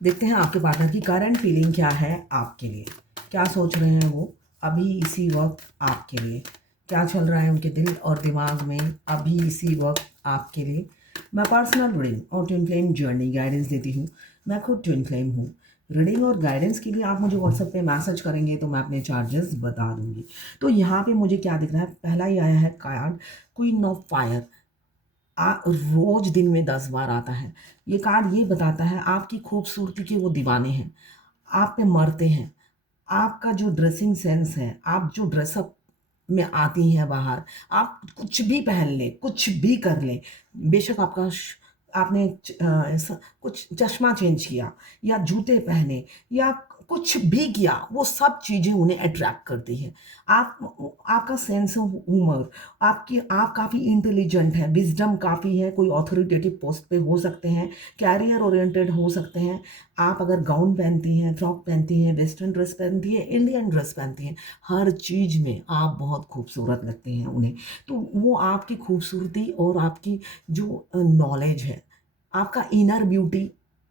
देखते हैं आपके पार्टनर की करंट फीलिंग क्या है आपके लिए, क्या सोच रहे हैं वो अभी इसी वक्त आपके लिए, क्या चल रहा है उनके दिल और दिमाग में अभी इसी वक्त आपके लिए। मैं पर्सनल रीडिंग और ट्विन फ्लेम जर्नी गाइडेंस देती हूँ। मैं खुद ट्विन फ्लेम हूँ। रीडिंग और गाइडेंस के लिए आप मुझे व्हाट्सएप पे मैसेज करेंगे तो मैं अपने चार्जेस बता दूंगी। तो यहाँ पे मुझे क्या दिख रहा है, पहला ही आया है कार्ड क्वीन ऑफ फायर। रोज दिन में 10 बार आता है। ये कार्ड ये बताता है आपकी खूबसूरती के वो दीवाने हैं, आप पे मरते हैं। आपका जो ड्रेसिंग सेंस है, आप जो ड्रेसअप में आती हैं बाहर, आप कुछ भी पहन लें, कुछ भी कर लें, बेशक आपने कुछ चश्मा चेंज किया या जूते पहने या कुछ भी किया, वो सब चीज़ें उन्हें अट्रैक्ट करती हैं। आपका सेंस ऑफ ह्यूमर, आप काफ़ी इंटेलिजेंट हैं, विजडम काफ़ी है, कोई ऑथोरिटेटिव पोस्ट पे हो सकते हैं, कैरियर ओरिएंटेड हो सकते हैं। आप अगर गाउन पहनती हैं, फ्रॉक पहनती हैं, वेस्टर्न ड्रेस पहनती हैं, इंडियन ड्रेस पहनती हैं, हर चीज़ में आप बहुत खूबसूरत लगते हैं उन्हें। तो वो आपकी खूबसूरती और आपकी जो नॉलेज है, आपका इनर ब्यूटी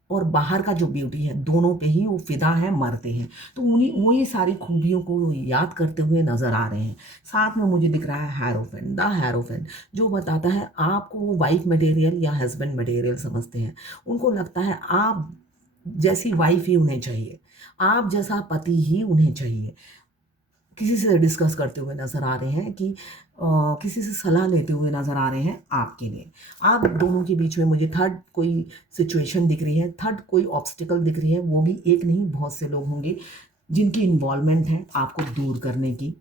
और बाहर का जो ब्यूटी है, दोनों पे ही वो फ़िदा हैं, मरते हैं। तो उन्हीं वही सारी खूबियों को वो याद करते हुए नज़र आ रहे हैं। साथ में मुझे दिख रहा है हैरोफेंट, द हैरोफेंट, जो बताता है आपको वो वाइफ मटेरियल या हस्बैंड मटेरियल समझते हैं। उनको लगता है आप जैसी वाइफ ही उन्हें चाहिए, आप जैसा पति ही उन्हें चाहिए। किसी से डिस्कस करते हुए नज़र आ रहे हैं कि किसी से सलाह लेते हुए नज़र आ रहे हैं आपके लिए। आप दोनों के बीच में मुझे थर्ड कोई सिचुएशन दिख रही है, थर्ड कोई ऑब्स्टिकल दिख रही है, वो भी एक नहीं बहुत से लोग होंगे जिनकी इन्वॉल्वमेंट है आपको दूर करने की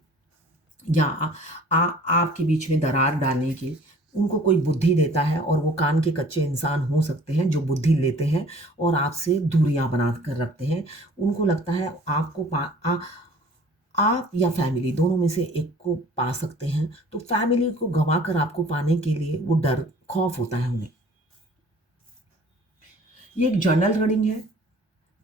या आपके बीच में दरार डालने की। उनको कोई बुद्धि देता है और वो कान के कच्चे इंसान हो सकते हैं जो बुद्धि लेते हैं और आपसे दूरियां बना कर रखते हैं। उनको लगता है आप या फैमिली दोनों में से एक को पा सकते हैं, तो फैमिली को गंवा कर आपको पाने के लिए वो डर खौफ होता है उन्हें। ये एक जनरल रीडिंग है,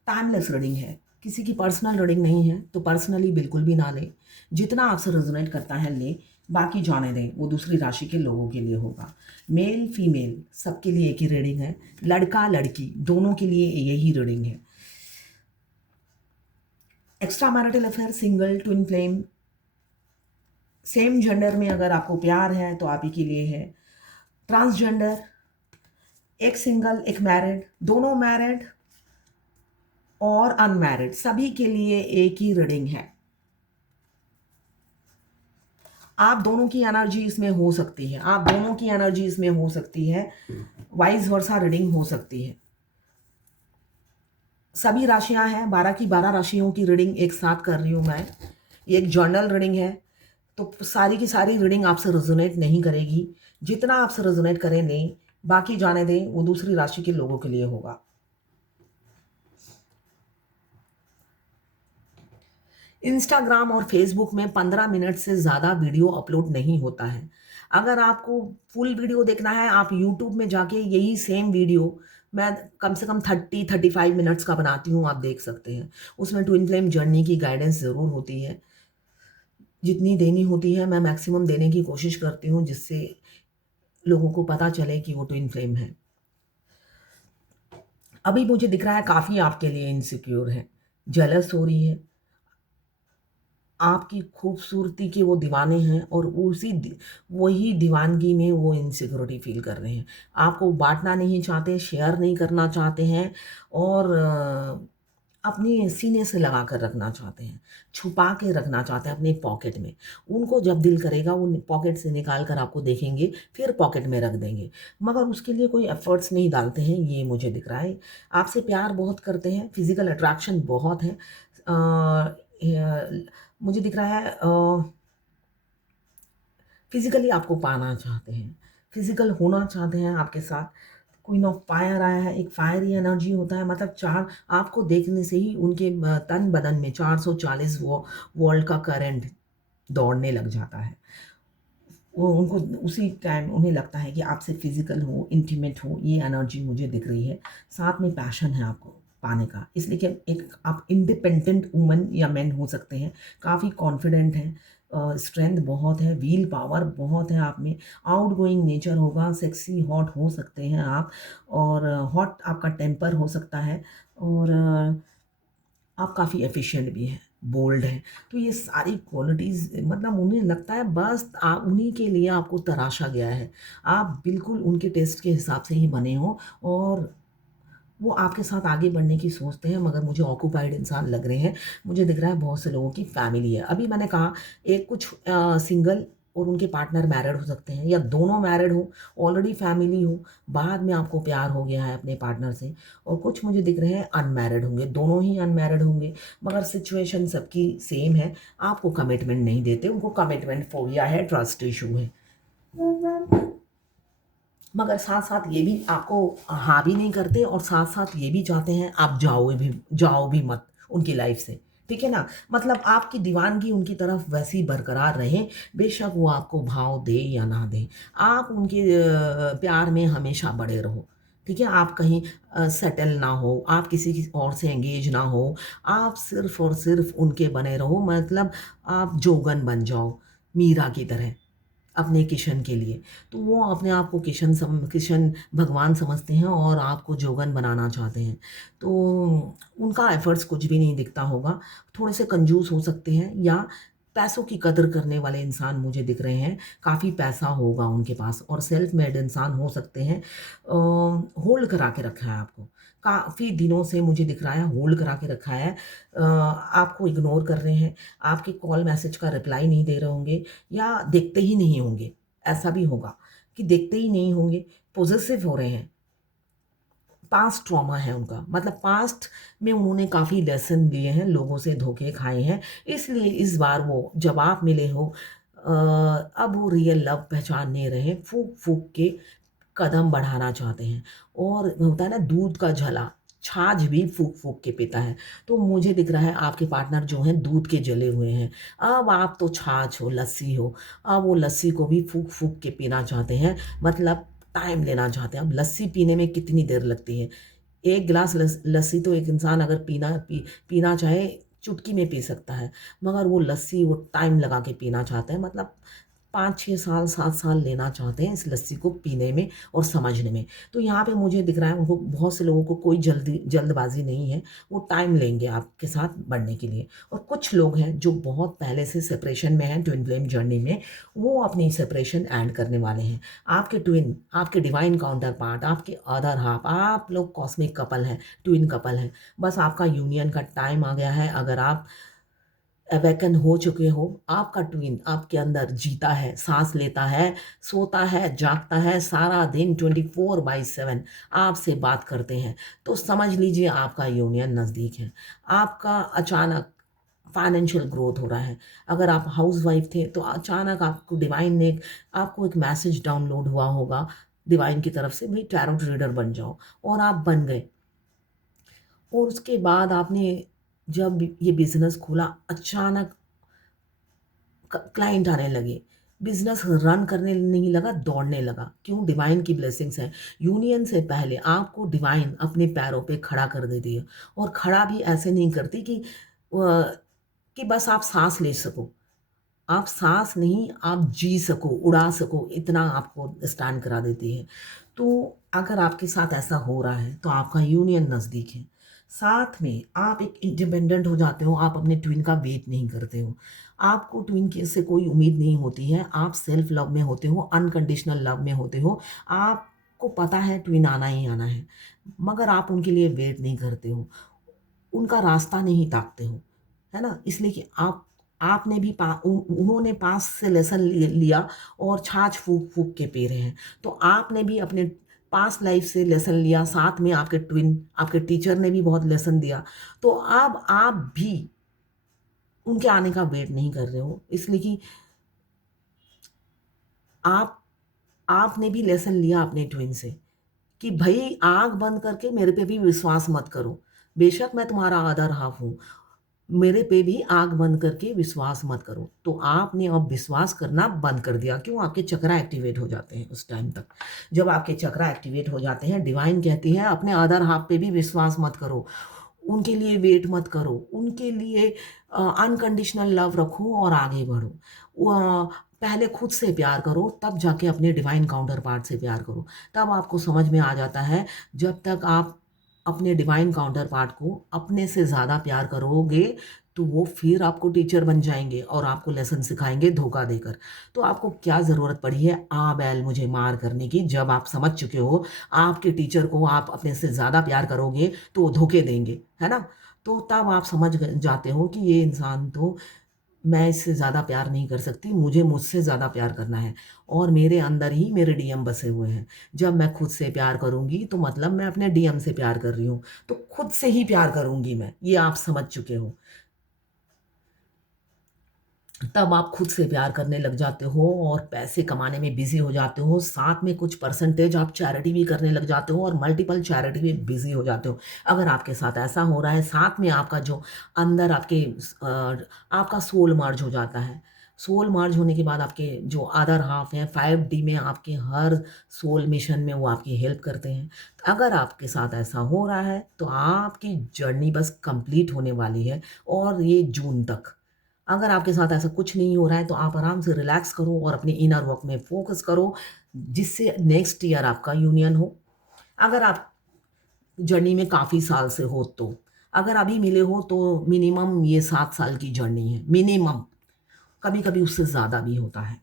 टाइमलेस रीडिंग है, किसी की पर्सनल रीडिंग नहीं है, तो पर्सनली बिल्कुल भी ना लें। जितना आपसे रेजोनेट करता है लें, बाकी जाने दें, वो दूसरी राशि के लोगों के लिए होगा। मेल फीमेल सबके लिए एक ही रीडिंग है, लड़का लड़की दोनों के लिए यही रीडिंग है। Extra marital affair, single, twin flame, same gender में अगर आपको प्यार है तो आप ही के लिए है। ट्रांसजेंडर, एक सिंगल एक मैरिड, दोनों मैरिड और अनमैरिड, सभी के लिए एक ही रीडिंग है। आप दोनों की एनर्जी इसमें हो सकती है, आप दोनों की एनर्जी इसमें हो सकती है, वाइस वर्सा रीडिंग हो सकती है। सभी राशियां हैं, 12 की 12 राशियों की रीडिंग एक साथ कर रही हूं मैं। ये एक जर्नल रीडिंग है, तो सारी की सारी रीडिंग आपसे रेजोनेट नहीं करेगी। जितना आपसे रेजोनेट करें लें, बाकी जाने दें, वो दूसरी राशि के लोगों के लिए होगा। इंस्टाग्राम और फेसबुक में 15 मिनट से ज़्यादा वीडियो अपलोड नहीं होता है। अगर आपको फुल वीडियो देखना है, आप यूट्यूब में जाके यही सेम वीडियो मैं कम से कम 30-35 मिनट्स का बनाती हूँ, आप देख सकते हैं। उसमें ट्विन फ्लेम जर्नी की गाइडेंस ज़रूर होती है। जितनी देनी होती है मैं मैक्सिमम देने की कोशिश करती हूँ, जिससे लोगों को पता चले कि वो ट्विन फ्लेम है। अभी मुझे दिख रहा है काफ़ी आपके लिए इनसिक्योर है, जेलस हो रही है, आपकी खूबसूरती के वो दीवाने हैं और वही दीवानगी में वो इनसिक्योरिटी फ़ील कर रहे हैं। आपको बाँटना नहीं चाहते, शेयर नहीं करना चाहते हैं और अपने सीने से लगा कर रखना चाहते हैं, छुपा के रखना चाहते हैं अपने पॉकेट में। उनको जब दिल करेगा वो पॉकेट से निकाल कर आपको देखेंगे, फिर पॉकेट में रख देंगे। मगर उसके लिए कोई एफ़र्ट्स नहीं डालते हैं, ये मुझे दिख रहा है। आपसे प्यार बहुत करते हैं, फ़िज़िकल अट्रैक्शन बहुत है। मुझे दिख रहा है फिज़िकली आपको पाना चाहते हैं, फिज़िकल होना चाहते हैं आपके साथ। क्वीन ऑफ फायर आया है, एक फायरी एनर्जी होता है, मतलब चार आपको देखने से ही उनके तन बदन में 440 वोल्ट का करंट दौड़ने लग जाता है। वो उनको उसी टाइम उन्हें लगता है कि आपसे फिज़िकल हो, इंटीमेट हो, ये एनर्जी मुझे दिख रही है। साथ में पैशन है आपको पाने का, इसलिए कि एक आप इंडिपेंडेंट वुमन या मेन हो सकते हैं, काफ़ी कॉन्फिडेंट हैं, स्ट्रेंथ बहुत है, व्हील पावर बहुत है आप में, आउटगोइंग नेचर होगा, सेक्सी हॉट हो सकते हैं आप, और हॉट आपका टेम्पर हो सकता है, और आप काफ़ी एफिशिएंट भी हैं, बोल्ड हैं। तो ये सारी क्वालिटीज़ मतलब उन्हें लगता है बस उन्हीं के लिए आपको तराशा गया है। आप बिल्कुल उनके टेस्ट के हिसाब से ही बने हो, और वो आपके साथ आगे बढ़ने की सोचते हैं, मगर मुझे ऑक्यूपाइड इंसान लग रहे हैं। मुझे दिख रहा है बहुत से लोगों की फैमिली है। अभी मैंने कहा एक कुछ सिंगल और उनके पार्टनर मैरिड हो सकते हैं, या दोनों मैरिड हो, ऑलरेडी फैमिली हो, बाद में आपको प्यार हो गया है अपने पार्टनर से, और कुछ मुझे दिख रहे हैं अनमैरिड होंगे, दोनों ही अनमैरिड होंगे, मगर सिचुएशन सबकी सेम है, आपको कमिटमेंट नहीं देते, उनको कमिटमेंट फोबिया है, ट्रस्ट इशू है। मगर साथ-साथ ये भी आपको हाँ भी नहीं करते, और साथ-साथ ये भी चाहते हैं आप जाओ भी मत उनकी लाइफ़ से, ठीक है ना? मतलब आपकी दीवानगी उनकी तरफ वैसे ही बरकरार रहे, बेशक वो आपको भाव दें या ना दें। आप उनके प्यार में हमेशा बड़े रहो, ठीक है? आप कहीं सेटल ना हो, आप किसी की और से एंगेज ना हो, आप सिर्फ़ और सिर्फ़ उनके बने रहो, मतलब आप जोगन बन जाओ, मीरा की तरह। अपने किशन के लिए। तो वो अपने आप को किशन भगवान समझते हैं, और आपको जोगन बनाना चाहते हैं। तो उनका एफ़र्ट्स कुछ भी नहीं दिखता होगा। थोड़े से कंजूस हो सकते हैं, या पैसों की कदर करने वाले इंसान मुझे दिख रहे हैं। काफ़ी पैसा होगा उनके पास, और सेल्फ मेड इंसान हो सकते हैं। होल्ड करा के रखा है आपको। काफ़ी दिनों से मुझे दिख रहा है होल्ड करा के रखा है। आपको इग्नोर कर रहे हैं, आपके कॉल मैसेज का रिप्लाई नहीं दे रहे होंगे, या देखते ही नहीं होंगे। ऐसा भी होगा कि देखते ही नहीं होंगे, पॉसेसिव हो रहे हैं। पास्ट ट्रॉमा है उनका, मतलब पास्ट में उन्होंने काफ़ी लेसन लिए हैं, लोगों से धोखे खाए हैं, इसलिए इस बार वो जब आप मिले हो, अब वो रियल लव पहचान नहीं रहे, फूँक-फूँक के कदम बढ़ाना चाहते हैं। और होता है ना दूध का झला, छाछ भी फूँक-फूँक के पीता है। तो मुझे दिख रहा है आपके पार्टनर जो हैं दूध के जले हुए हैं। अब आप तो छाछ हो, लस्सी हो, अब वो लस्सी को भी फूँक-फूँक के पीना चाहते हैं, मतलब टाइम लेना चाहते हैं। अब लस्सी पीने में कितनी देर लगती है? 1 गिलास लस्सी तो एक इंसान अगर पीना चाहे चुटकी में पी सकता है, मगर वो लस्सी वो टाइम लगा के पीना चाहते हैं, मतलब 5-6 साल, 7 साल लेना चाहते हैं इस लस्सी को पीने में और समझने में। तो यहाँ पे मुझे दिख रहा है उनको, बहुत से लोगों को कोई जल्दबाज़ी नहीं है, वो टाइम लेंगे आपके साथ बढ़ने के लिए। और कुछ लोग हैं जो बहुत पहले से सेपरेशन में हैं, ट्विन फ्लेम जर्नी में, वो अपनी सेपरेशन एंड करने वाले हैं। आपके ट्विन, आपके डिवाइन काउंटर पार्ट, आपके अदर हाफ़, आप लोग कॉस्मिक कपल हैं, ट्विन कपल हैं। बस आपका यूनियन का टाइम आ गया है। अगर आप अवेकन हो चुके हो, आपका ट्विन आपके अंदर जीता है, साँस लेता है, सोता है, जागता है, सारा दिन 24/7 आपसे बात करते हैं, तो समझ लीजिए आपका यूनियन नज़दीक है। आपका अचानक फाइनेंशियल ग्रोथ हो रहा है। अगर आप हाउसवाइफ़ थे, तो अचानक आपको डिवाइन ने आपको एक मैसेज डाउनलोड हुआ होगा डिवाइन की तरफ से, भई टैरोट रीडर बन जाओ, और आप बन गए। और उसके बाद आपने जब ये बिज़नेस खोला, अचानक क्लाइंट आने लगे, बिजनेस रन करने नहीं लगा, दौड़ने लगा। क्यों? डिवाइन की ब्लेसिंग्स हैं। यूनियन से पहले आपको डिवाइन अपने पैरों पे खड़ा कर देती है, और खड़ा भी ऐसे नहीं करती कि बस आप सांस ले सको। आप सांस नहीं, आप जी सको, उड़ा सको, इतना आपको स्टैंड करा देती है। तो अगर आपके साथ ऐसा हो रहा है, तो आपका यूनियन नज़दीक है। साथ में आप एक इंडिपेंडेंट हो जाते हो, आप अपने ट्विन का वेट नहीं करते हो। आपको ट्विन की से कोई उम्मीद नहीं होती है, आप सेल्फ लव में होते हो, अनकंडीशनल लव में होते हो। आपको पता है ट्विन आना ही आना है, मगर आप उनके लिए वेट नहीं करते हो, उनका रास्ता नहीं ताकते हो, है ना? इसलिए कि आपने भी उन्होंने पास से लेसन लिया, और छाछ फूँक-फूँक के पी रहे हैं। तो आपने भी अपने पास्ट लाइफ़ से लेसन लिया, साथ में आपके ट्विन, आपके टीचर ने भी बहुत लेसन दिया। तो अब आप भी उनके आने का वेट नहीं कर रहे हो, इसलिए कि आप आपने भी लेसन लिया अपने ट्विन से, कि भई आँख बंद करके मेरे पे भी विश्वास मत करो। बेशक मैं तुम्हारा अदर हाफ़ हूँ, मेरे पे भी आँख बंद करके विश्वास मत करो। तो आपने अब विश्वास करना बंद कर दिया। क्यों? आपके चक्रा एक्टिवेट हो जाते हैं उस टाइम तक। जब आपके चक्रा एक्टिवेट हो जाते हैं, डिवाइन कहती है अपने अदर हाफ़ पे भी विश्वास मत करो। उनके लिए वेट मत करो, उनके लिए अनकंडीशनल लव रखो और आगे बढ़ो। पहले खुद से प्यार करो, तब जाके अपने डिवाइन काउंटर पार्ट से प्यार करो। तब आपको समझ में आ जाता है, जब तक आप अपने डिवाइन काउंटर पार्ट को अपने से ज़्यादा प्यार करोगे, तो वो फिर आपको टीचर बन जाएंगे और आपको लेसन सिखाएंगे धोखा देकर। तो आपको क्या ज़रूरत पड़ी है आ बैल मुझे मार करने की, जब आप समझ चुके हो आपके टीचर को आप अपने से ज़्यादा प्यार करोगे तो वो धोखे देंगे, है ना? तो तब आप समझ जाते हो कि ये इंसान तो, मैं इससे ज़्यादा प्यार नहीं कर सकती, मुझे मुझसे ज़्यादा प्यार करना है और मेरे अंदर ही मेरे डीएम बसे हुए हैं। जब मैं खुद से प्यार करूँगी तो मतलब मैं अपने डीएम से प्यार कर रही हूँ, तो खुद से ही प्यार करूँगी मैं, ये आप समझ चुके हो। तब आप खुद से प्यार करने लग जाते हो और पैसे कमाने में बिज़ी हो जाते हो, साथ में कुछ परसेंटेज आप चैरिटी भी करने लग जाते हो और मल्टीपल चैरिटी में बिज़ी हो जाते हो। अगर आपके साथ ऐसा हो रहा है, साथ में आपका जो अंदर आपका सोल मर्ज हो जाता है। सोल मर्ज होने के बाद आपके जो अदर हाफ़ हैं 5D में आपके हर सोल मिशन में वो आपकी हेल्प करते हैं। अगर आपके साथ ऐसा हो रहा है, तो आपकी जर्नी बस कंप्लीट होने वाली है और ये जून तक। अगर आपके साथ ऐसा कुछ नहीं हो रहा है, तो आप आराम से रिलैक्स करो और अपने इनर वर्क में फ़ोकस करो, जिससे नेक्स्ट ईयर आपका यूनियन हो। अगर आप जर्नी में काफ़ी साल से हो तो। अगर अभी मिले हो तो मिनिमम ये 7 साल की जर्नी है, मिनिमम। कभी-कभी उससे ज़्यादा भी होता है।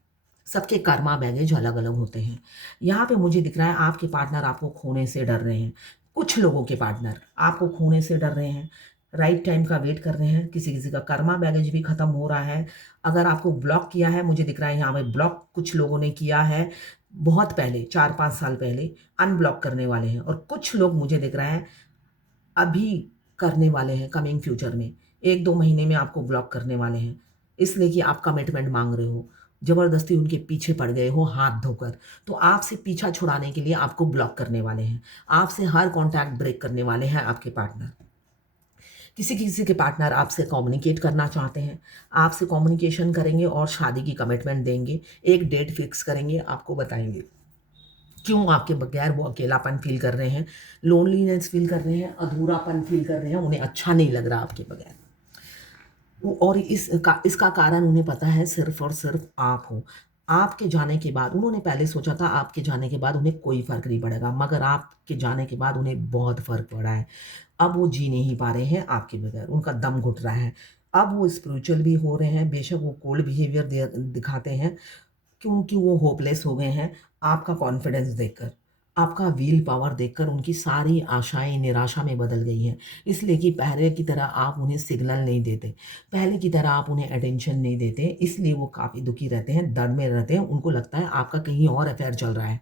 सबके कर्मा बैगेज अलग-अलग होते हैं। यहाँ पे मुझे दिख रहा है आपके पार्टनर आपको खोने से डर रहे हैं। कुछ लोगों के पार्टनर आपको खोने से डर रहे हैं, राइट टाइम का वेट कर रहे हैं, किसी-किसी का कर्मा बैगेज भी खत्म हो रहा है। अगर आपको ब्लॉक किया है, मुझे दिख रहा है यहाँ पे ब्लॉक कुछ लोगों ने किया है, बहुत पहले 4-5 साल पहले अनब्लॉक करने वाले हैं और कुछ लोग मुझे दिख रहा है अभी करने वाले हैं कमिंग फ्यूचर में। 1-2 महीने में आपको ब्लॉक करने वाले हैं। इसलिए कि आप कमिटमेंट माँग रहे हो। ज़बरदस्ती उनके पीछे पड़ गए हो हाथ धोकर। तो आपसे पीछा छुड़ाने के लिए आपको ब्लॉक करने वाले हैं। आपसे हर कॉन्टैक्ट ब्रेक करने वाले हैं आपके पार्टनर। किसी-किसी के पार्टनर आपसे कम्युनिकेट करना चाहते हैं। आपसे कम्युनिकेशन करेंगे और शादी की कमिटमेंट देंगे। एक डेट फिक्स करेंगे, आपको बताएँगे। क्यों आपके बगैर वो अकेलापन फ़ील कर रहे हैं, लोनलीनेस फ़ील कर रहे हैं, अधूरापन फ़ील कर रहे हैं, उन्हें अच्छा नहीं लग रहा आपके बगैर। वो और इसका कारण उन्हें पता है सिर्फ़ और सिर्फ़ आप हो। आपके जाने के बाद उन्होंने पहले सोचा था आपके जाने के बाद उन्हें कोई फ़र्क नहीं पड़ेगा, मगर आपके जाने के बाद उन्हें बहुत फ़र्क पड़ा है। अब वो जी नहीं पा रहे हैं आपके बगैर, उनका दम घुट रहा है। अब वो स्पिरिचुअल भी हो रहे हैं, बेशक वो कोल्ड बिहेवियर दिखाते हैं, क्योंकि वो होपलेस हो गए हैं आपका कॉन्फिडेंस देखकर। आपका विल पावर देखकर उनकी सारी आशाएँ निराशा में बदल गई हैं। इसलिए कि पहले की तरह आप उन्हें सिग्नल नहीं देते, पहले की तरह आप उन्हें अटेंशन नहीं देते, इसलिए वो काफ़ी दुखी रहते हैं, दर्द में रहते हैं। उनको लगता है आपका कहीं और अफ़ेयर चल रहा है।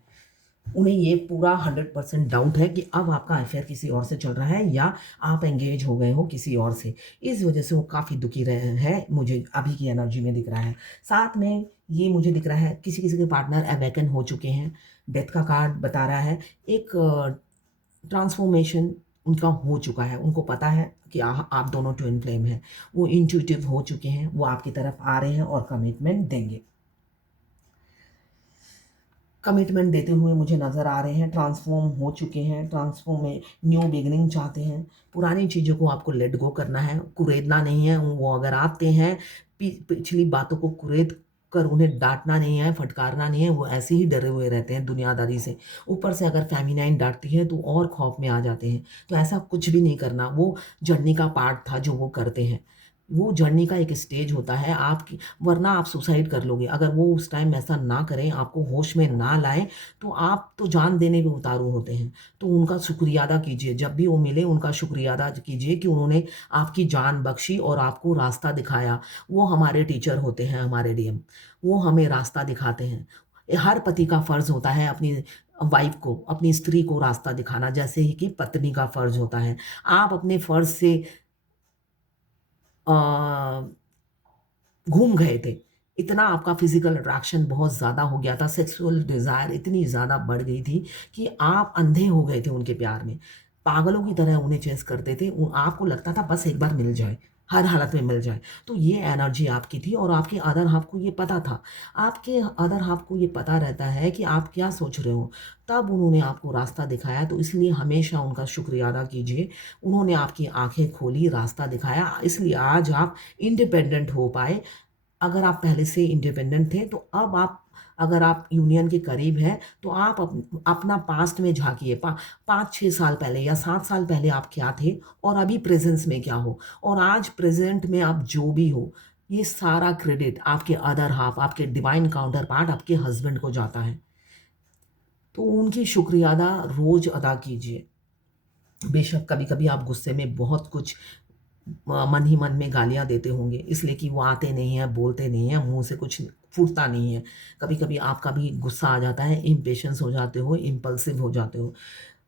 उन्हें ये पूरा 100% डाउट है कि अब आपका अफ़ेयर किसी और से चल रहा है या आप एंगेज हो गए हो किसी और से। इस वज़ह से वो काफ़ी दुखी रहे हैं, मुझे अभी की एनर्जी में दिख रहा है। साथ में ये मुझे दिख रहा है किसी-किसी के पार्टनर अवेकन हो चुके हैं। डेथ का कार्ड बता रहा है एक ट्रांसफ़ॉर्मेशन उनका हो चुका है। उनको पता है कि आप दोनों ट्विन फ्लेम हैं। वो इंट्यूटिव हो चुके हैं, वो आपकी तरफ आ रहे हैं और कमिटमेंट देंगे। कमिटमेंट देते हुए मुझे नज़र आ रहे हैं, ट्रांसफ़ॉर्म हो चुके हैं, ट्रांसफ़ॉर्म में न्यू बिगिनिंग चाहते हैं। पुरानी चीज़ों को आपको लेट गो करना है, कुरेदना नहीं है। वो अगर आते हैं, पिछली बातों को कुरेद कर उन्हें डाँटना नहीं है, फटकारना नहीं है, वो ऐसे ही डरे हुए रहते हैं दुनियादारी से। ऊपर से अगर फ़ेमिनाइन डाँटती है तो और खौफ़ में आ जाते हैं। तो ऐसा कुछ भी नहीं करना, वो जर्नी का पार्ट था जो वो करते हैं। वो जर्नी का एक स्टेज होता है आपकी, वरना आप सुसाइड कर लोगे। अगर वो उस टाइम ऐसा ना करें, आपको होश में ना लाएँ, तो आप तो जान देने पे उतारू होते हैं। तो उनका शुक्रिया अदा कीजिए, जब भी वो मिले उनका शुक्रिया अदा कीजिए कि उन्होंने आपकी जान बख्शी और आपको रास्ता दिखाया। वो हमारे टीचर होते हैं, हमारे डीएम। वो हमें रास्ता दिखाते हैं। हर पति का फ़र्ज़ होता है अपनी वाइफ़ को, अपनी स्त्री को रास्ता दिखाना, जैसे ही कि पत्नी का फ़र्ज़ होता है। आप अपने फ़र्ज़ से अ घूम गए थे। इतना आपका फ़िज़िकल अट्रैक्शन बहुत ज़्यादा हो गया था, सेक्सुअल डिज़ायर इतनी ज़्यादा बढ़ गई थी कि आप अंधे हो गए थे उनके प्यार में। पागलों की तरह उन्हें चेज़ करते थे। आपको लगता था बस एक बार मिल जाए। हर हालत में मिल जाए। तो ये एनर्जी आपकी थी और आपके अदर हाफ को ये पता था। आपके अदर हाफ को ये पता रहता है कि आप क्या सोच रहे हो, तब उन्होंने आपको रास्ता दिखाया। तो इसलिए हमेशा उनका शुक्रिया अदा कीजिए। उन्होंने आपकी आँखें खोली, रास्ता दिखाया, इसलिए आज आप इंडिपेंडेंट हो पाए। अगर आप पहले से इंडिपेंडेंट थे, तो अब आप, अगर आप यूनियन के करीब हैं, तो आप अपना पास्ट में झाँकिए। 5-6 साल पहले या 7 साल पहले आप क्या थे और अभी प्रेज़ेंस में क्या हो, और आज प्रेज़ेंट में आप जो भी हो, ये सारा क्रेडिट आपके अदर हाफ़, आपके डिवाइन काउंटर पार्ट, आपके हस्बैंड को जाता है। तो उनकी शुक्रिया अदा रोज़ अदा कीजिए। बेशक कभी-कभी आप गुस्से में बहुत कुछ मन ही मन में गालियाँ देते होंगे, इसलिए कि वो आते नहीं हैं, बोलते नहीं हैं, मुँह से कुछ फूटता नहीं है। कभी-कभी आपका भी गुस्सा आ जाता है, इम्पेशंस हो जाते हो, इम्पल्सिव हो जाते हो।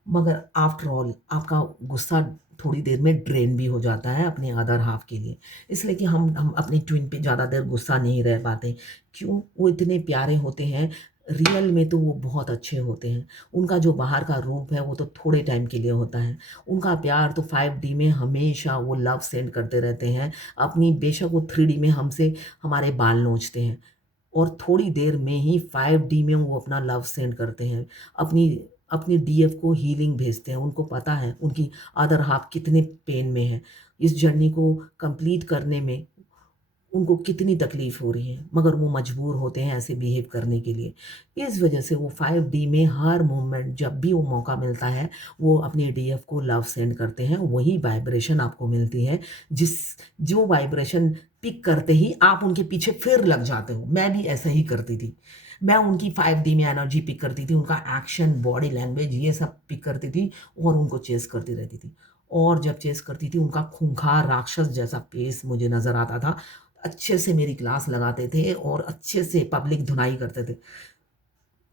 मगर आफ्टर ऑल आपका गुस्सा थोड़ी देर में ड्रेन भी हो जाता है अपने अदर हाफ़ के लिए। इसलिए कि हम अपनी ट्विन पे ज़्यादा देर गुस्सा नहीं रह पाते। क्यों? वो इतने प्यारे होते हैं, रियल में तो वो बहुत अच्छे होते हैं। उनका जो बाहर का रूप है वो तो थोड़े टाइम के लिए होता है। उनका प्यार तो 5D में हमेशा वो लव सेंड करते रहते हैं। अपनी बेशक वो 3D में हमसे हमारे बाल नोचते हैं और थोड़ी देर में ही 5D में वो अपना लव सेंड करते हैं। अपनी अपनी डीएफ को हीलिंग भेजते हैं। उनको पता है उनकी अदर हाफ़ कितने पेन में है। इस जर्नी को कंप्लीट करने में उनको कितनी तकलीफ़ हो रही है, मगर वो मजबूर होते हैं ऐसे बिहेव करने के लिए। इस वजह से वो 5D में हर मोमेंट जब भी वो मौका मिलता है, वो अपने डीएफ को लव सेंड करते हैं। वही वाइब्रेशन आपको मिलती है, जिस जो वाइब्रेशन पिक करते ही आप उनके पीछे फिर लग जाते हो। मैं भी ऐसा ही करती थी। मैं उनकी 5D में एनर्जी पिक करती थी, उनका एक्शन, बॉडी लैंग्वेज ये सब पिक करती थी और उनको चेज़ करती रहती थी। और जब चेज़ करती थी, उनका खूंखार राक्षस जैसा फेस मुझे नज़र आता था। अच्छे से मेरी क्लास लगाते थे और अच्छे से पब्लिक धुनाई करते थे।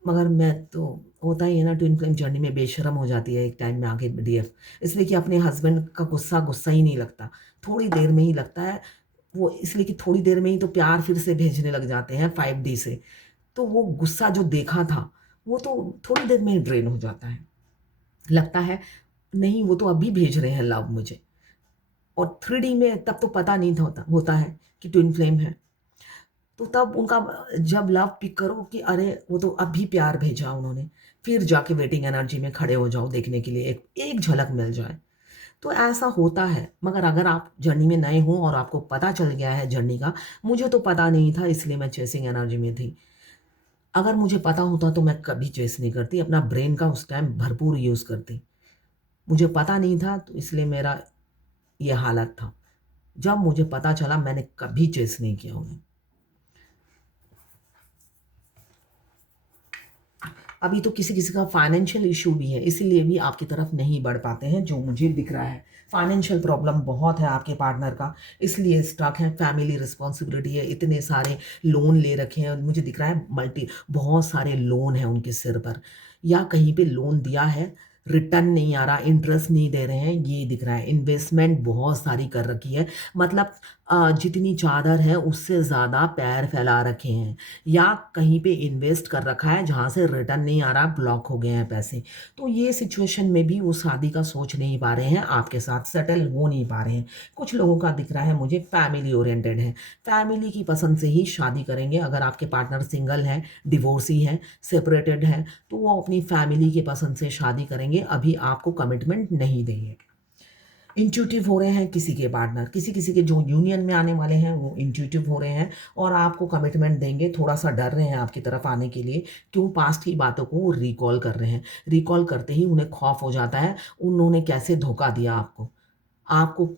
मगर मैं तो, होता ही है ना, ट्विन फ्लेम जर्नी में बेशर्म हो जाती है एक टाइम में आके डीएफ। इसलिए कि अपने हस्बैंड का गुस्सा, गुस्सा ही नहीं लगता। थोड़ी देर में ही लगता है। वो इसलिए कि थोड़ी देर में ही तो प्यार फिर से भेजने लग जाते हैं 5D से। तो वो गुस्सा जो देखा था, वो तो थोड़ी देर में ही ड्रेन हो जाता है। लगता है नहीं, वो तो अभी भेज रहे हैं लव मुझे। और 3D में तब तो पता नहीं था होता है कि ट्विन फ्लेम है। तो तब उनका जब लव पिक करो कि अरे वो तो अभी प्यार भेजा उन्होंने, फिर जाके वेटिंग एनर्जी में खड़े हो जाओ देखने के लिए एक एक झलक मिल जाए। तो ऐसा होता है, मगर अगर आप जर्नी में नए हो और आपको पता चल गया है जर्नी का, मुझे तो पता नहीं था इसलिए मैं चेसिंग एनर्जी में थी। अगर मुझे पता होता तो मैं कभी चेस नहीं करती, अपना ब्रेन का उस टाइम भरपूर यूज़ करती। मुझे पता नहीं था तो इसलिए मेरा ये हालत था। जब मुझे पता चला मैंने कभी चेस नहीं किया उन्हें। अभी तो किसी-किसी का फाइनेंशियल इश्यू भी है, इसीलिए भी आपकी तरफ नहीं बढ़ पाते हैं, जो मुझे दिख रहा है। फाइनेंशियल प्रॉब्लम बहुत है आपके पार्टनर का, इसलिए स्टक है। फैमिली रिस्पॉन्सिबिलिटी है, इतने सारे लोन ले रखे हैं, मुझे दिख रहा है बहुत सारे लोन हैं उनके सिर पर, या कहीं पे लोन दिया है, रिटर्न नहीं आ रहा, इंटरेस्ट नहीं दे रहे हैं, ये दिख रहा है। इन्वेस्टमेंट बहुत सारी कर रखी है, मतलब जितनी चादर है उससे ज़्यादा पैर फैला रखे हैं, या कहीं पे इन्वेस्ट कर रखा है जहाँ से रिटर्न नहीं आ रहा, ब्लॉक हो गए हैं पैसे। तो ये सिचुएशन में भी वो शादी का सोच नहीं पा रहे हैं, आपके साथ सेटल हो नहीं पा रहे हैं। कुछ लोगों का दिख रहा है मुझे फैमिली ओरिएंटेड है, फैमिली की पसंद से ही शादी करेंगे। अगर आपके पार्टनर सिंगल है, डिवोर्सी है, सेपरेटेड है, तो वो अपनी फैमिली की पसंद से शादी करेंगे, अभी आपको कमिटमेंट नहीं देंगे। इंट्यूटिव हो रहे हैं किसी के पार्टनर, किसी-किसी के जो यूनियन में आने वाले हैं वो इंट्यूटिव हो रहे हैं और आपको कमिटमेंट देंगे, थोड़ा-सा डर रहे हैं आपकी तरफ आने के लिए। क्यों? पास्ट की बातों को वो रिकॉल कर रहे हैं। रिकॉल करते ही उन्हें खौफ हो जाता है, उन्होंने कैसे धोखा दिया आपको। आपको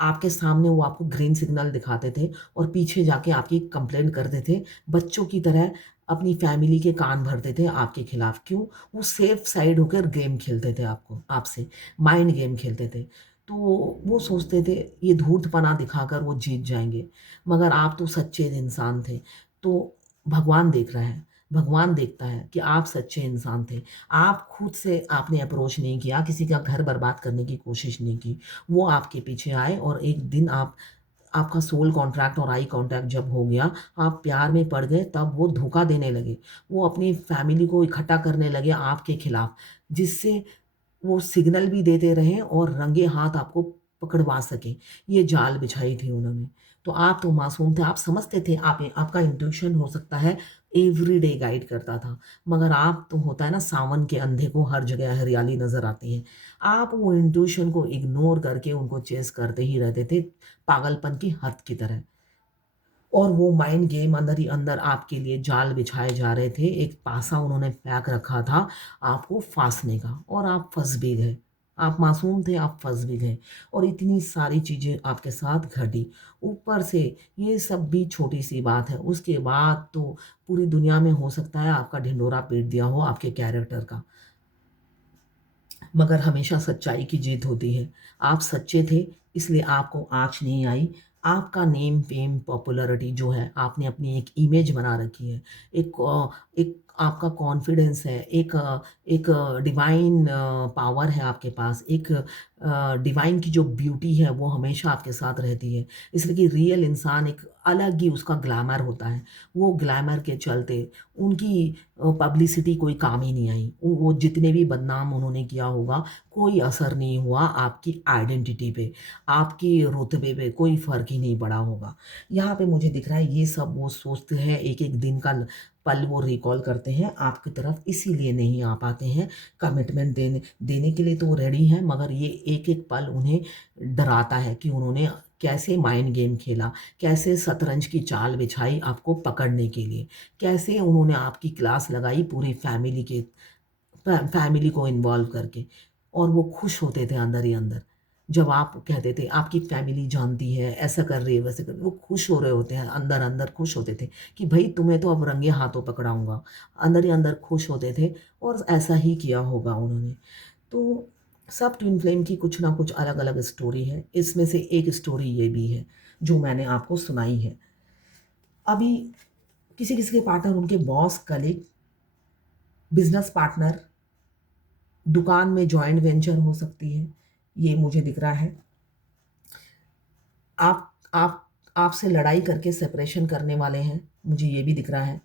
आपके सामने वो आपको ग्रीन सिग्नल दिखाते थे और पीछे जाके आपकी कंप्लेंट करते थे। बच्चों की तरह अपनी फैमिली के कान भरते थे आपके खिलाफ। क्यों? वो सेफ साइड होकर गेम खेलते थे आपसे, माइंड गेम खेलते थे। तो वो सोचते थे ये धूर्तपना दिखाकर वो जीत जाएँगे, मगर आप तो सच्चे इंसान थे। तो भगवान देख रहा है, भगवान देखता है कि आप सच्चे इंसान थे। आप खुद से आपने अप्रोच नहीं किया, किसी का घर बर्बाद करने की कोशिश नहीं की। वो आपके पीछे आए और एक दिन आपका सोल कॉन्ट्रैक्ट और आई कॉन्टैक्ट जब हो गया, आप प्यार में पड़ गए, तब वो धोखा देने लगे। वो अपनी फैमिली को इकट्ठा करने लगे आपके खिलाफ, जिससे वो सिग्नल भी देते रहे और रंगे हाथ आपको पकड़वा सके, ये जाल बिछाई थी उन्होंने। तो आप तो मासूम थे, आप समझते थे, आपका इंट्यूशन हो सकता है एवरीडे गाइड करता था, मगर आप तो होता है ना सावन के अंधे को हर जगह हरियाली नज़र आती है। आप वो इंट्यूशन को इग्नोर करके उनको चेस करते ही रहते थे, पागलपन की हद की तरह। और वो माइंड गेम अंदर ही अंदर आपके लिए जाल बिछाए जा रहे थे, एक पासा उन्होंने फेंक रखा था आपको फाँसने का, और आप फँस भी गए। आप मासूम थे, आप फँस भी गए, और इतनी सारी चीज़ें आपके साथ घटी। ऊपर से ये सब भी छोटी-सी बात है, उसके बाद तो पूरी दुनिया में हो सकता है आपका ढिंढोरा पीट दिया हो आपके कैरेक्टर का। मगर हमेशा सच्चाई की जीत होती है। आप सच्चे थे, इसलिए आपको आँच नहीं आई। आपका नेम, फ़ेम, पॉपुलैरिटी जो है, आपने अपनी एक इमेज बना रखी है। एक आपका कॉन्फिडेंस है, एक डिवाइन पावर है आपके पास, एक डिवाइन की जो ब्यूटी है, वो हमेशा आपके साथ रहती है। इसलिए कि रियल इंसान एक अलग ही उसका ग्लैमर होता है। वो ग्लैमर के चलते उनकी पब्लिसिटी कोई काम ही नहीं आई। वो जितने भी बदनाम उन्होंने किया होगा, कोई असर नहीं हुआ आपकी आइडेंटिटी पे, आपके रुतबे पे कोई फ़र्क ही नहीं पड़ा होगा। यहाँ पे मुझे दिख रहा है ये सब वो सोचते हैं, एक-एक दिन का पल वो रिकॉल करते हैं आपकी तरफ, इसीलिए नहीं आ पाते हैं। कमिटमेंट देने देने के लिए तो वो रेडी हैं, मगर ये एक-एक पल उन्हें डराता है कि उन्होंने कैसे माइंड गेम खेला, कैसे शतरंज की चाल बिछाई आपको पकड़ने के लिए। कैसे उन्होंने आपकी क्लास लगाई पूरी फैमिली को इन्वॉल्व करके, और वो खुश होते थे अंदर ही अंदर। जब आप कहते थे आपकी फैमिली जानती है, ऐसा कर रही है, वैसे कर, वो खुश हो रहे होते हैं, अंदर-अंदर खुश होते थे कि भई तुम्हें तो अब रंगे हाथों पकड़ाऊँगा। अंदर ही अंदर खुश होते थे, और ऐसा ही किया होगा उन्होंने। तो सब ट्विन फ्लेम की कुछ ना कुछ अलग-अलग स्टोरी है। इसमें से एक स्टोरी ये भी है, जो मैंने आपको सुनाई है। अभी किसी-किसी के पार्टनर उनके बॉस, कलीग, बिज़नेस पार्टनर, दुकान में जॉइंट वेंचर हो सकती है, ये मुझे दिख रहा है। आप आपसे लड़ाई करके सेपरेशन करने वाले हैं, मुझे ये भी दिख रहा है।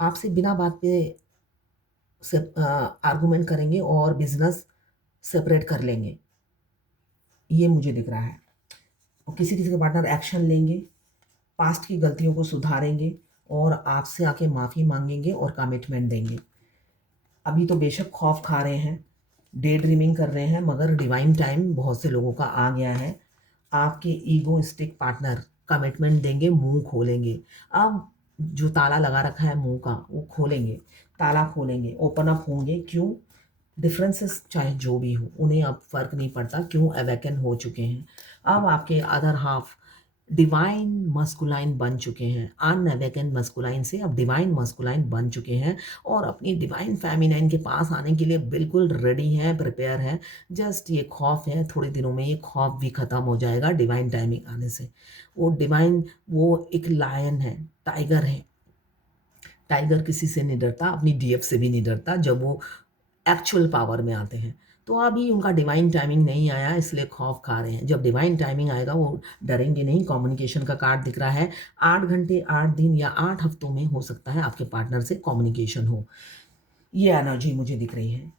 आपसे बिना बात पे आर्गुमेंट करेंगे और बिज़नेस सेपरेट कर लेंगे, ये मुझे दिख रहा है। और किसी-किसी के पार्टनर एक्शन लेंगे, पास्ट की गलतियों को सुधारेंगे, और आपसे आके माफ़ी माँगेंगे और कमिटमेंट देंगे। अभी तो बेशक खौफ़ खा रहे हैं, डे ड्रीमिंग कर रहे हैं, मगर डिवाइन टाइम बहुत से लोगों का आ गया है। आपके ईगोइस्टिक पार्टनर कमिटमेंट देंगे, मुँह खोलेंगे। अब जो ताला लगा रखा है मुँह का, वो खोलेंगे, ताला खोलेंगे, ओपन अप होंगे। क्यों? डिफरेंसेस चाहे जो भी हो, उन्हें अब फ़र्क नहीं पड़ता, क्यों? अवेकन हो चुके हैं। अब आपके अदर हाफ़ डिवाइन मस्कुलाइन बन चुके हैं। अनअवेकन मस्कुलाइन से अब डिवाइन मस्कुलाइन बन चुके हैं, और अपनी डिवाइन फेमिनाइन के पास आने के लिए बिल्कुल रेडी हैं, प्रिपेयर हैं। जस्ट ये खौफ है, थोड़े दिनों में ये खौफ भी ख़त्म हो जाएगा डिवाइन टाइमिंग आने से। वो एक लायन है, टाइगर है। टाइगर किसी से नहीं डरता, अपनी डीएफ से भी नहीं डरता जब वो एक्चुअल पावर में आते हैं। तो अभी उनका डिवाइन टाइमिंग नहीं आया, इसलिए खौफ़ खा रहे हैं। जब डिवाइन टाइमिंग आएगा वो डरेंगे नहीं। कम्युनिकेशन का कार्ड दिख रहा है। 8 घंटे, 8 दिन या 8 हफ्तों में हो सकता है आपके पार्टनर से कम्युनिकेशन हो। ये एनर्जी मुझे दिख रही है।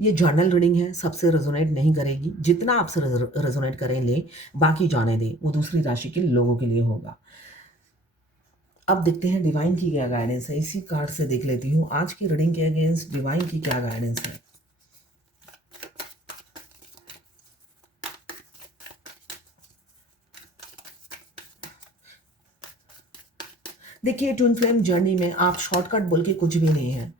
ये जर्नल रीडिंग है, सबसे रेज़ोनेट नहीं करेगी। जितना आपसे रेज़ोनेट करें लें, बाकी जाने दें, वो दूसरी राशि के लोगों के लिए होगा। अब देखते हैं डिवाइन की क्या गाइडेंस है। इसी कार्ड से देख लेती हूँ आज की रीडिंग के अगेंस्ट डिवाइन की क्या गाइडेंस है। देखिए, ट्विन फ्लेम जर्नी में आप शॉर्टकट बोल के कुछ भी नहीं है।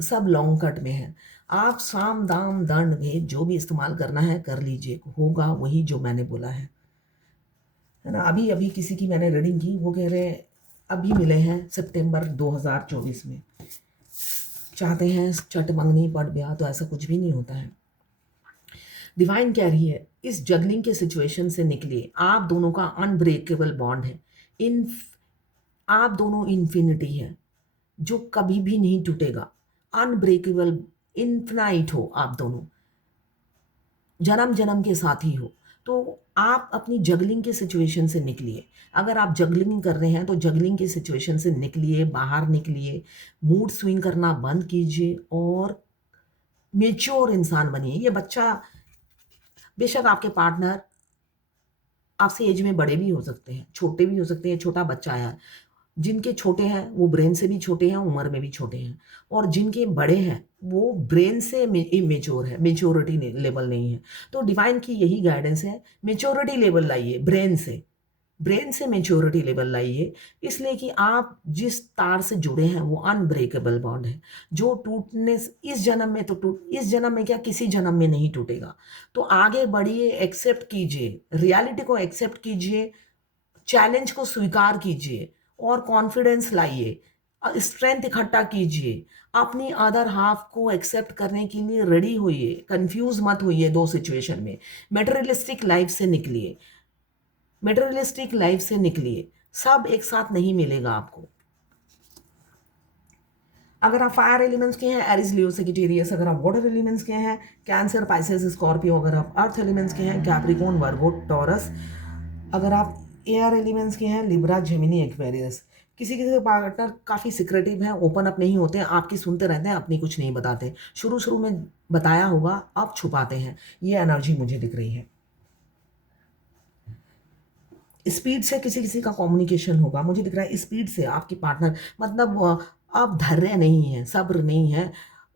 सब लॉन्ग कट में है। आप साम, दाम, दंड, भेद जो भी इस्तेमाल करना है कर लीजिए। होगा वही जो मैंने बोला है ना? अभी-अभी किसी की मैंने रीडिंग की, वो कह रहे हैं अभी मिले हैं सितंबर 2024 में। चाहते हैं चट मंगनी पट ब्याह, तो ऐसा कुछ भी नहीं होता है। डिवाइन कह रही है इस जगलिंग के सिचुएशन से निकलिए। आप दोनों का अनब्रेकेबल बॉन्ड है। इन आप दोनों इन्फिनिटी है, जो कभी भी नहीं टूटेगा। अनब्रेकेबल, इन्फिनाइट हो आप दोनों, जन्म-जन्म के साथी हो। तो आप अपनी जगलिंग के सिचुएशन से निकलिए। अगर आप जगलिंग कर रहे हैं, तो जगलिंग के सिचुएशन से निकलिए, बाहर निकलिए, मूड स्विंग करना बंद कीजिए, और मैच्योर इंसान बनिए। ये बच्चा बेशक आपके पार्टनर आपसे एज में बड़े भी हो सकते हैं, छोटे भी हो सकते हैं, छोटा बच्चा है। जिनके छोटे हैं वो ब्रेन से भी छोटे हैं, उम्र में भी छोटे हैं, और जिनके बड़े हैं वो ब्रेन से इमेच्योर है, मेच्योरिटी लेवल नहीं है। तो डिवाइन की यही गाइडेंस है, मेच्योरिटी लेवल लाइए, ब्रेन से मेच्योरिटी लेवल लाइए, इसलिए कि आप जिस तार से जुड़े हैं वो अनब्रेकेबल बॉन्ड है, जो टूटने इस जन्म में तो इस जन्म में क्या, किसी जन्म में नहीं टूटेगा। तो आगे बढ़िए, एक्सेप्ट कीजिए, रियलिटी को एक्सेप्ट कीजिए, चैलेंज को स्वीकार कीजिए और कॉन्फिडेंस लाइए, स्ट्रेंथ इकट्ठा कीजिए, अपनी अदर हाफ को एक्सेप्ट करने के लिए रेडी होइए, कंफ्यूज मत होइए दो सिचुएशन में। मटेरियलिस्टिक लाइफ से निकलिए, मटेरियलिस्टिक लाइफ से निकलिए, सब एक साथ नहीं मिलेगा आपको। अगर आप फायर एलिमेंट्स के हैं, एरिस, लियो, सेजिटेरियस। अगर आप वाटर एलिमेंट्स के हैं, कैंसर, पाइसेस, स्कॉर्पियो। अगर आप अर्थ एलिमेंट्स के हैं, कैप्रिकॉर्न, वर्गो, टॉरस। अगर आप एयर एलिमेंट्स के हैं, लिब्रा, जेमिनी, एक्वेरियस। किसी किसी के पार्टनर काफ़ी सिक्रेटिव हैं, ओपन अप नहीं होते हैं, आपकी सुनते रहते हैं, अपनी कुछ नहीं बताते। शुरू शुरू में बताया होगा, आप छुपाते हैं। ये एनर्जी मुझे दिख रही है। स्पीड से किसी किसी का कम्युनिकेशन होगा, मुझे दिख रहा है स्पीड से आपकी पार्टनर, मतलब आप धैर्य नहीं हैं, सब्र नहीं है,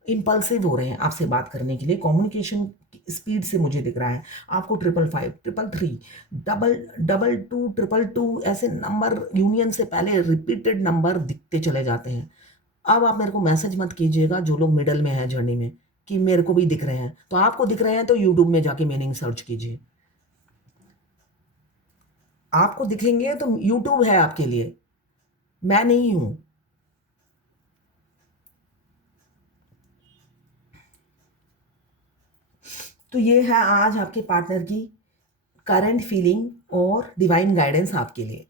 इम्पल्सिव हो रहे हैं आपसे बात करने के लिए। कम्युनिकेशन स्पीड से मुझे दिख रहा है आपको 555, 333, डबल डबल टू, 222 ऐसे नंबर यूनियन से पहले रिपीटेड नंबर दिखते चले जाते हैं। अब आप मेरे को मैसेज मत कीजिएगा जो लोग मिडल में हैं जर्नी में, कि मेरे को भी दिख रहे हैं। तो आपको दिख रहे हैं तो यूट्यूब में जाके मीनिंग सर्च कीजिए, आपको दिखेंगे तो यूट्यूब है आपके लिए, मैं नहीं हूं। तो ये है आज आपके पार्टनर की करंट फीलिंग और डिवाइन गाइडेंस आपके लिए।